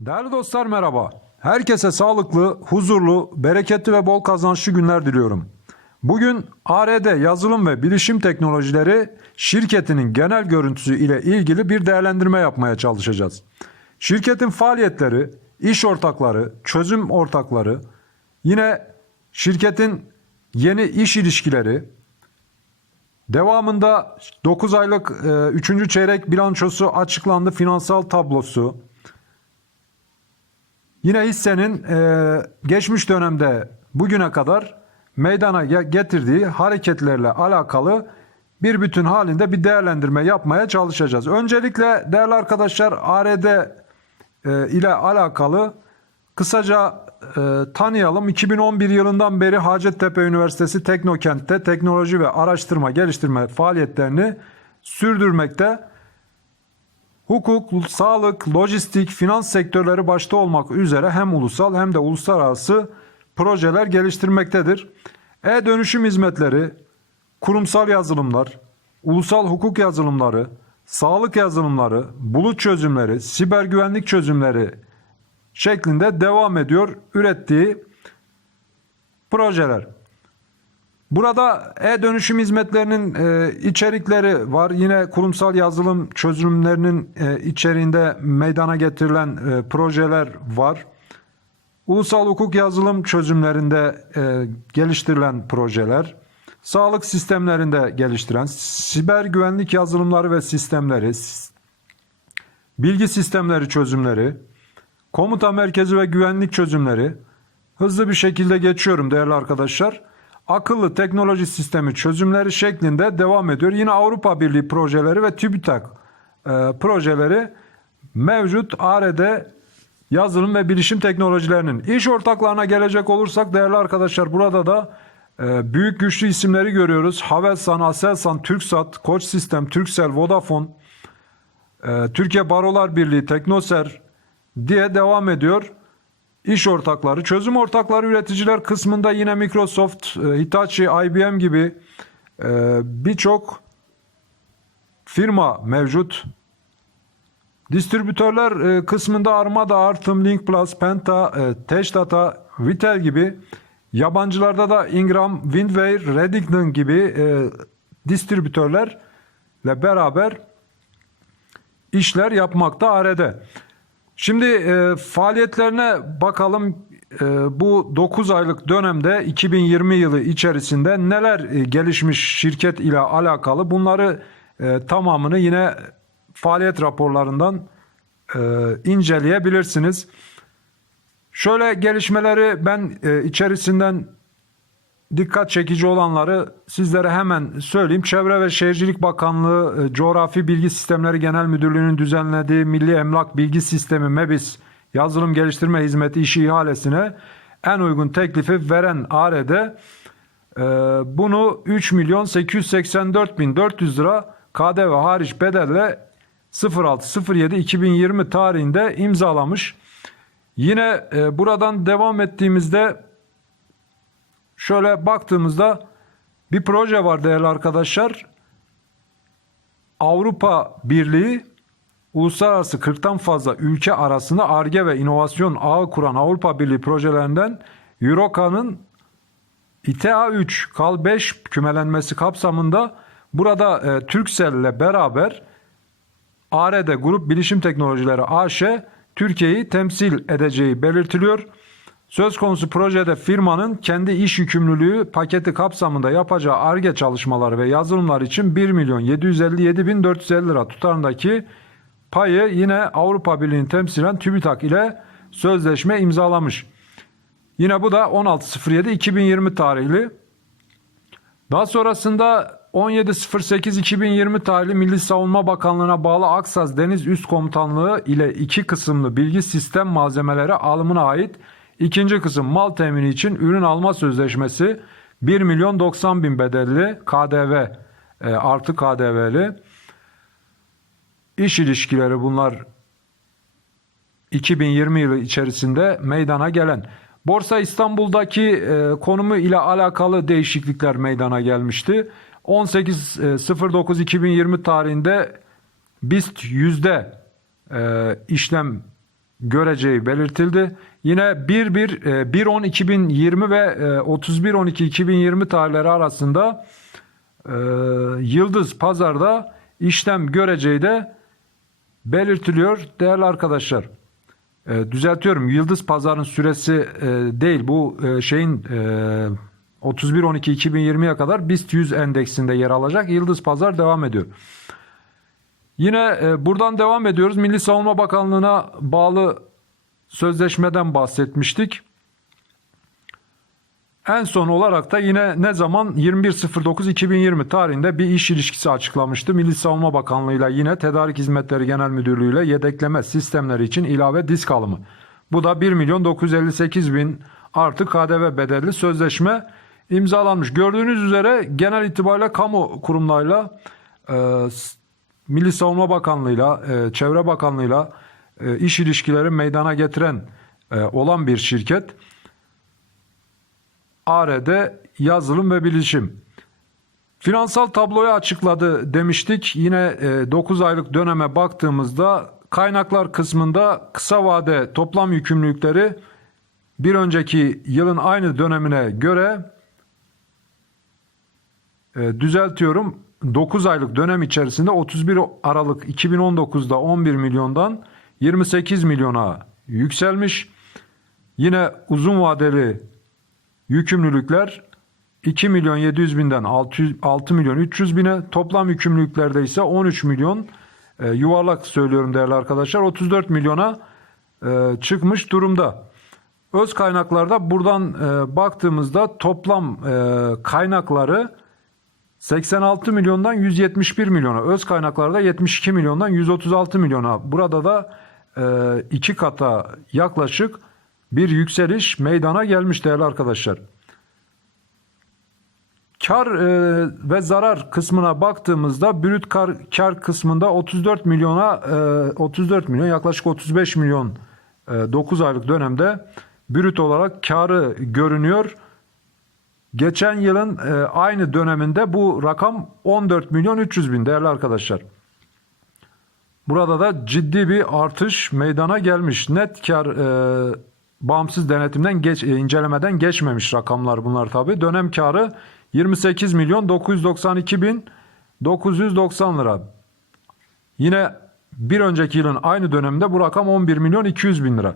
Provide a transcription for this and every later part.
Değerli dostlar merhaba. Herkese sağlıklı, huzurlu, bereketli ve bol kazançlı günler diliyorum. Bugün ARD Yazılım ve Bilişim Teknolojileri şirketinin genel görüntüsü ile ilgili bir değerlendirme yapmaya çalışacağız. Şirketin faaliyetleri, iş ortakları, çözüm ortakları, yine şirketin yeni iş ilişkileri, devamında 9 aylık 3. çeyrek bilançosu açıklandı, finansal tablosu, Yine hissenin e, geçmiş dönemde bugüne kadar meydana ge- getirdiği hareketlerle alakalı bir bütün halinde bir değerlendirme yapmaya çalışacağız. Öncelikle değerli arkadaşlar ARD e, ile alakalı kısaca e, tanıyalım. 2011 yılından beri Hacettepe Üniversitesi Teknokent'te teknoloji ve araştırma geliştirme faaliyetlerini sürdürmekte. Hukuk, sağlık, lojistik, finans sektörleri başta olmak üzere hem ulusal hem de uluslararası projeler geliştirmektedir. E-dönüşüm hizmetleri, kurumsal yazılımlar, ulusal hukuk yazılımları, sağlık yazılımları, bulut çözümleri, siber güvenlik çözümleri şeklinde devam ediyor ürettiği projeler. Burada e-dönüşüm hizmetlerinin e, içerikleri var. Yine kurumsal yazılım çözümlerinin e, içeriğinde meydana getirilen e, projeler var. Ulusal hukuk yazılım çözümlerinde e, geliştirilen projeler, sağlık sistemlerinde geliştiren siber güvenlik yazılımları ve sistemleri, bilgi sistemleri çözümleri, komuta merkezi ve güvenlik çözümleri, hızlı bir şekilde geçiyorum değerli arkadaşlar. Akıllı teknoloji sistemi çözümleri şeklinde devam ediyor. Yine Avrupa Birliği projeleri ve TÜBİTAK e, projeleri mevcut ARD yazılım ve bilişim teknolojilerinin iş ortaklarına gelecek olursak değerli arkadaşlar burada da e, büyük güçlü isimleri görüyoruz. Havelsan, Aselsan, Türksat, Koç Sistem, Turkcell, Vodafone, e, Türkiye Barolar Birliği, Teknoser diye devam ediyor. İş ortakları, çözüm ortakları üreticiler kısmında yine Microsoft, e, Hitachi, IBM gibi e, birçok firma mevcut. Distribütörler e, kısmında Armada, Artem, Linkplus, Penta, e, Teşdata, Vitel gibi yabancılarda da Ingram, Windware, Redington gibi distribütörlerle beraber işler yapmakta ARD. Şimdi e, faaliyetlerine bakalım. E, bu 9 aylık dönemde 2020 yılı içerisinde neler e, gelişmiş şirket ile alakalı bunları e, tamamını yine faaliyet raporlarından e, inceleyebilirsiniz. Şöyle gelişmeleri ben e, içerisinden dikkat çekici olanları sizlere hemen söyleyeyim. Çevre ve Şehircilik Bakanlığı e, Coğrafi Bilgi Sistemleri Genel Müdürlüğü'nün düzenlediği Milli Emlak Bilgi Sistemi MEBİS yazılım geliştirme hizmeti işi ihalesine en uygun teklifi veren ARD e, bunu 3 milyon 884 bin 400 lira KDV hariç bedelle 06.07.2020 tarihinde imzalamış. Yine e, buradan devam ettiğimizde şöyle baktığımızda bir proje var değerli arkadaşlar. Avrupa Birliği uluslararası 40'tan fazla ülke arasında ARGE ve inovasyon ağı kuran Avrupa Birliği projelerinden Euroca'nın ITA 3 Kal 5 kümelenmesi kapsamında burada e, Turkcell ile beraber ARD Grup Bilişim Teknolojileri AŞ Türkiye'yi temsil edeceği belirtiliyor. Söz konusu projede firmanın kendi iş yükümlülüğü paketi kapsamında yapacağı ARGE çalışmaları ve yazılımlar için 1 milyon 757 bin 450 lira tutarındaki payı yine Avrupa Birliği'ni temsilen TÜBİTAK ile sözleşme imzalamış. Yine bu da 16.07.2020 tarihli. Daha sonrasında 17.08.2020 tarihli Milli Savunma Bakanlığı'na bağlı Aksaz Deniz Üst Komutanlığı ile iki kısımlı bilgi sistem malzemeleri alımına ait ikinci kısım mal temini için ürün alma sözleşmesi 1 milyon 90 bin bedelli KDV e, artı KDV'li iş ilişkileri bunlar 2020 yılı içerisinde meydana gelen. Borsa İstanbul'daki e, konumu ile alakalı değişiklikler meydana gelmişti. 18.09.2020 tarihinde BIST yüzde e, işlem göreceği belirtildi. Yine 1-1, e, 1-10-2020 ve e, 31-12-2020 tarihleri arasında e, Yıldız Pazar'da işlem göreceği de belirtiliyor değerli arkadaşlar. E, düzeltiyorum. Yıldız Pazar'ın süresi e, değil. Bu e, şeyin e, 31-12-2020'ye kadar BIST 100 endeksinde yer alacak. Yıldız Pazar devam ediyor. Yine e, buradan devam ediyoruz. Milli Savunma Bakanlığı'na bağlı sözleşmeden bahsetmiştik. En son olarak da yine ne zaman 21.09.2020 tarihinde bir iş ilişkisi açıklamıştı. Milli Savunma Bakanlığı ile yine Tedarik Hizmetleri Genel Müdürlüğü ile yedekleme sistemleri için ilave disk alımı. Bu da 1 milyon 958 bin artı KDV bedelli sözleşme imzalanmış. Gördüğünüz üzere genel itibariyle kamu kurumlarıyla e, Milli Savunma Bakanlığı'yla, e, Çevre Bakanlığı'yla iş ilişkileri meydana getiren e, olan bir şirket. ARD yazılım ve bilişim. Finansal tabloyu açıkladı demiştik. Yine 9 aylık döneme baktığımızda kaynaklar kısmında kısa vade toplam yükümlülükleri bir önceki yılın aynı dönemine göre e, düzeltiyorum 9 aylık dönem içerisinde 31 Aralık 2019'da 11 milyondan 28 milyona yükselmiş. Yine uzun vadeli Yükümlülükler 2 milyon 700 binden 600 6 milyon 300 bine toplam yükümlülüklerde ise 13 milyon e, yuvarlak söylüyorum değerli arkadaşlar 34 milyona e, çıkmış durumda. Öz kaynaklarda buradan e, baktığımızda toplam e, kaynakları 86 milyondan 171 milyona, öz kaynaklarda 72 milyondan 136 milyona. Burada da iki kata yaklaşık bir yükseliş meydana gelmiş değerli arkadaşlar. Kar e, ve zarar kısmına baktığımızda brüt kar, kar kısmında 34 milyona e, 34 milyon yaklaşık 35 milyon e, 9 aylık dönemde brüt olarak karı görünüyor. Geçen yılın e, aynı döneminde bu rakam 14 milyon 300 bin değerli arkadaşlar. Burada da ciddi bir artış meydana gelmiş. Net kar e, bağımsız denetimden geç, e, incelemeden geçmemiş rakamlar bunlar tabi. Dönem karı 28 milyon 992 bin 990 lira. Yine bir önceki yılın aynı döneminde bu rakam 11 milyon 200 bin lira.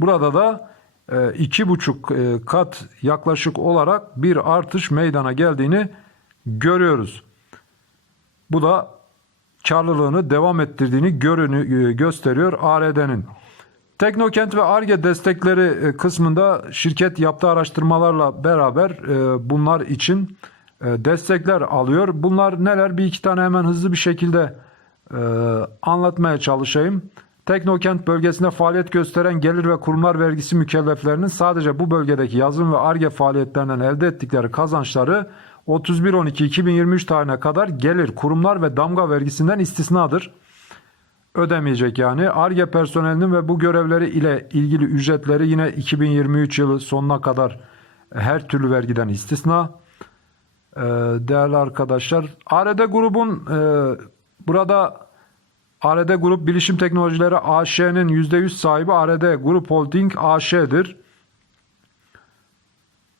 Burada da e, iki buçuk e, kat yaklaşık olarak bir artış meydana geldiğini görüyoruz. Bu da karlılığını devam ettirdiğini görünü, e, gösteriyor ARD'nin. Teknokent ve ARGE destekleri e, kısmında şirket yaptığı araştırmalarla beraber e, bunlar için destekler alıyor. Bunlar neler? Bir iki tane hemen hızlı bir şekilde anlatmaya çalışayım. Teknokent bölgesinde faaliyet gösteren gelir ve kurumlar vergisi mükelleflerinin sadece bu bölgedeki yazılım ve ARGE faaliyetlerinden elde ettikleri kazançları 31.12.2023 tarihine kadar gelir, kurumlar ve damga vergisinden istisnadır ödemeyecek yani. ARGE personelinin ve bu görevleri ile ilgili ücretleri yine 2023 yılı sonuna kadar her türlü vergiden istisna. Ee, değerli arkadaşlar, ARD grubun e, burada ARD Grup Bilişim Teknolojileri AŞ'nin %100 sahibi ARD Grup Holding AŞ'dir.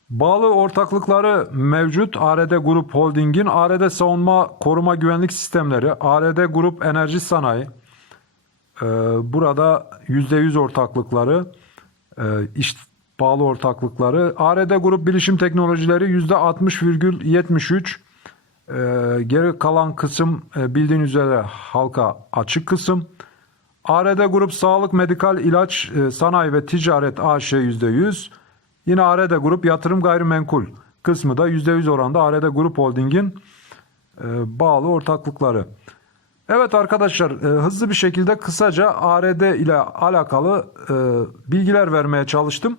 Bağlı ortaklıkları mevcut ARD Grup Holding'in ARD Savunma Koruma Güvenlik Sistemleri, ARD Grup Enerji Sanayi, ee, burada %100 ortaklıkları, e, iş bağlı ortaklıkları, ARD Grup Bilişim Teknolojileri %60,73, Ee, geri kalan kısım e, bildiğiniz üzere halka açık kısım. ARD Grup Sağlık, Medikal, İlaç, e, Sanayi ve Ticaret AŞ %100. Yine ARD Grup Yatırım Gayrimenkul kısmı da %100 oranda ARD Grup Holding'in e, bağlı ortaklıkları. Evet arkadaşlar e, hızlı bir şekilde kısaca ARD ile alakalı e, bilgiler vermeye çalıştım.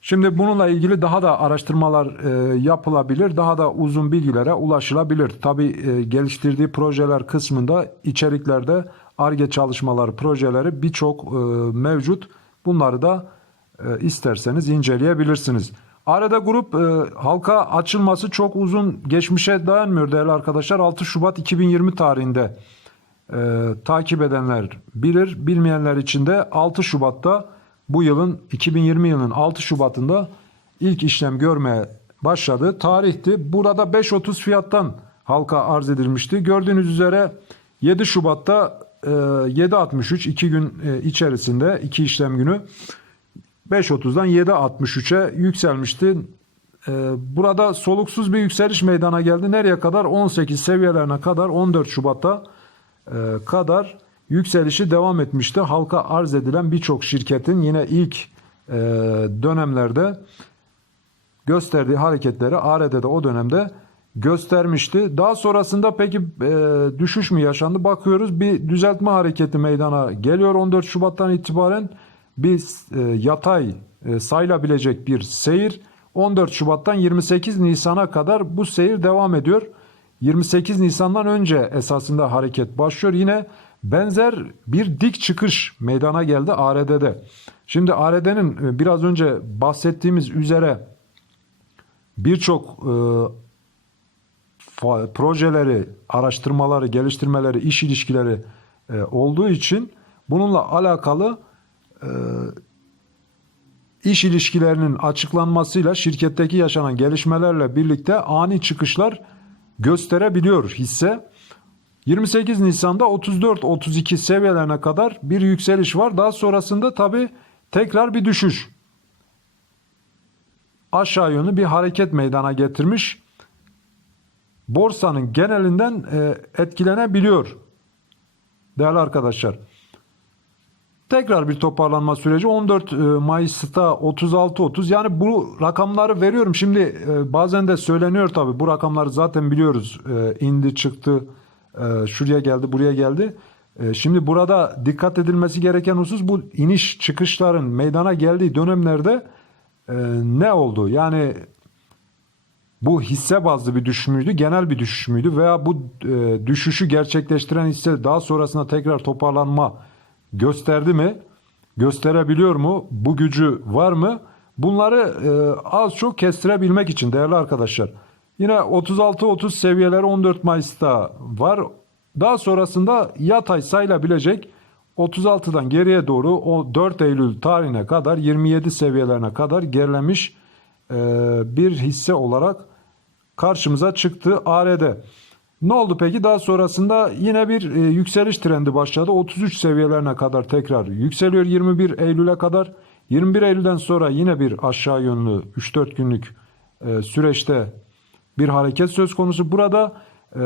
Şimdi bununla ilgili daha da araştırmalar yapılabilir, daha da uzun bilgilere ulaşılabilir. Tabi geliştirdiği projeler kısmında içeriklerde ARGE çalışmaları, projeleri birçok mevcut. Bunları da e, isterseniz inceleyebilirsiniz. AREDA Grup e, halka açılması çok uzun geçmişe dayanmıyor değerli arkadaşlar. 6 Şubat 2020 tarihinde e, takip edenler bilir. Bilmeyenler için de 6 Şubat'ta bu yılın 2020 yılının 6 Şubat'ında ilk işlem görmeye başladığı tarihti. Burada 5.30 fiyattan halka arz edilmişti. Gördüğünüz üzere 7 Şubat'ta e, 7.63 2 gün e, içerisinde 2 işlem günü 5.30'dan 7.63'e yükselmişti. Ee, Burada soluksuz bir yükseliş meydana geldi. Nereye kadar? 18 seviyelerine kadar 14 Şubat'a e, kadar yükselişi devam etmişti. Halka arz edilen birçok şirketin yine ilk e, dönemlerde gösterdiği hareketleri ARD'de o dönemde göstermişti. Daha sonrasında peki e, düşüş mü yaşandı? Bakıyoruz bir düzeltme hareketi meydana geliyor 14 Şubat'tan itibaren bir e, yatay e, sayılabilecek bir seyir 14 Şubat'tan 28 Nisan'a kadar bu seyir devam ediyor. 28 Nisan'dan önce esasında hareket başlıyor. Yine benzer bir dik çıkış meydana geldi ARD'de. Şimdi ARD'nin e, biraz önce bahsettiğimiz üzere birçok e, projeleri, araştırmaları, geliştirmeleri, iş ilişkileri olduğu için bununla alakalı iş ilişkilerinin açıklanmasıyla şirketteki yaşanan gelişmelerle birlikte ani çıkışlar gösterebiliyor hisse. 28 Nisan'da 34-32 seviyelerine kadar bir yükseliş var. Daha sonrasında tabi tekrar bir düşüş. Aşağı yönlü bir hareket meydana getirmiş. Borsanın genelinden e, etkilenebiliyor. Değerli arkadaşlar. Tekrar bir toparlanma süreci 14 e, Mayıs'ta 36-30 yani bu rakamları veriyorum. Şimdi e, bazen de söyleniyor tabi bu rakamları zaten biliyoruz. E, indi çıktı şuraya geldi buraya geldi. Şimdi burada dikkat edilmesi gereken husus bu iniş çıkışların meydana geldiği dönemlerde ne oldu? Yani bu hisse bazlı bir düşüş müydü, genel bir düşüş müydü veya bu düşüşü gerçekleştiren hisse daha sonrasında tekrar toparlanma gösterdi mi? Gösterebiliyor mu? Bu gücü var mı? Bunları e, az çok kestirebilmek için değerli arkadaşlar. Yine 36-30 seviyeleri 14 Mayıs'ta var. Daha sonrasında yatay sayılabilecek 36'dan geriye doğru o 4 Eylül tarihine kadar 27 seviyelerine kadar gerilemiş e, bir hisse olarak karşımıza çıktı ARD. Ne oldu peki? Daha sonrasında yine bir e, yükseliş trendi başladı. 33 seviyelerine kadar tekrar yükseliyor 21 Eylül'e kadar. 21 Eylül'den sonra yine bir aşağı yönlü 3-4 günlük e, süreçte bir hareket söz konusu. Burada e,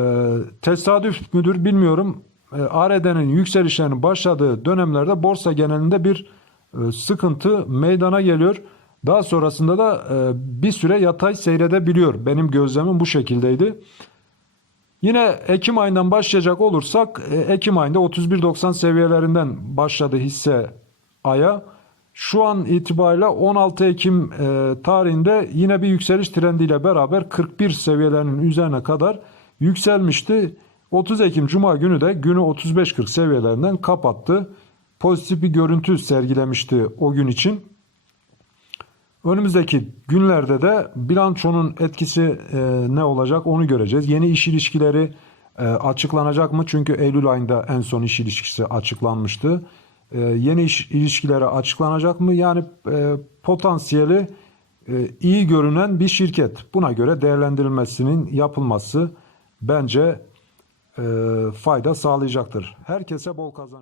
tesadüf müdür bilmiyorum. ARD'nin yükselişlerinin başladığı dönemlerde borsa genelinde bir sıkıntı meydana geliyor. Daha sonrasında da bir süre yatay seyredebiliyor. Benim gözlemim bu şekildeydi. Yine Ekim ayından başlayacak olursak e, Ekim ayında 31.90 seviyelerinden başladı hisse aya. Şu an itibariyle 16 Ekim e, tarihinde yine bir yükseliş trendiyle beraber 41 seviyelerinin üzerine kadar yükselmişti. 30 Ekim Cuma günü de günü 35-40 seviyelerinden kapattı. Pozitif bir görüntü sergilemişti o gün için. Önümüzdeki günlerde de bilançonun etkisi e, ne olacak onu göreceğiz. Yeni iş ilişkileri e, açıklanacak mı? Çünkü Eylül ayında en son iş ilişkisi açıklanmıştı. E, yeni iş ilişkileri açıklanacak mı? Yani e, potansiyeli e, iyi görünen bir şirket. Buna göre değerlendirilmesinin yapılması bence e, fayda sağlayacaktır. Herkese bol kazanç.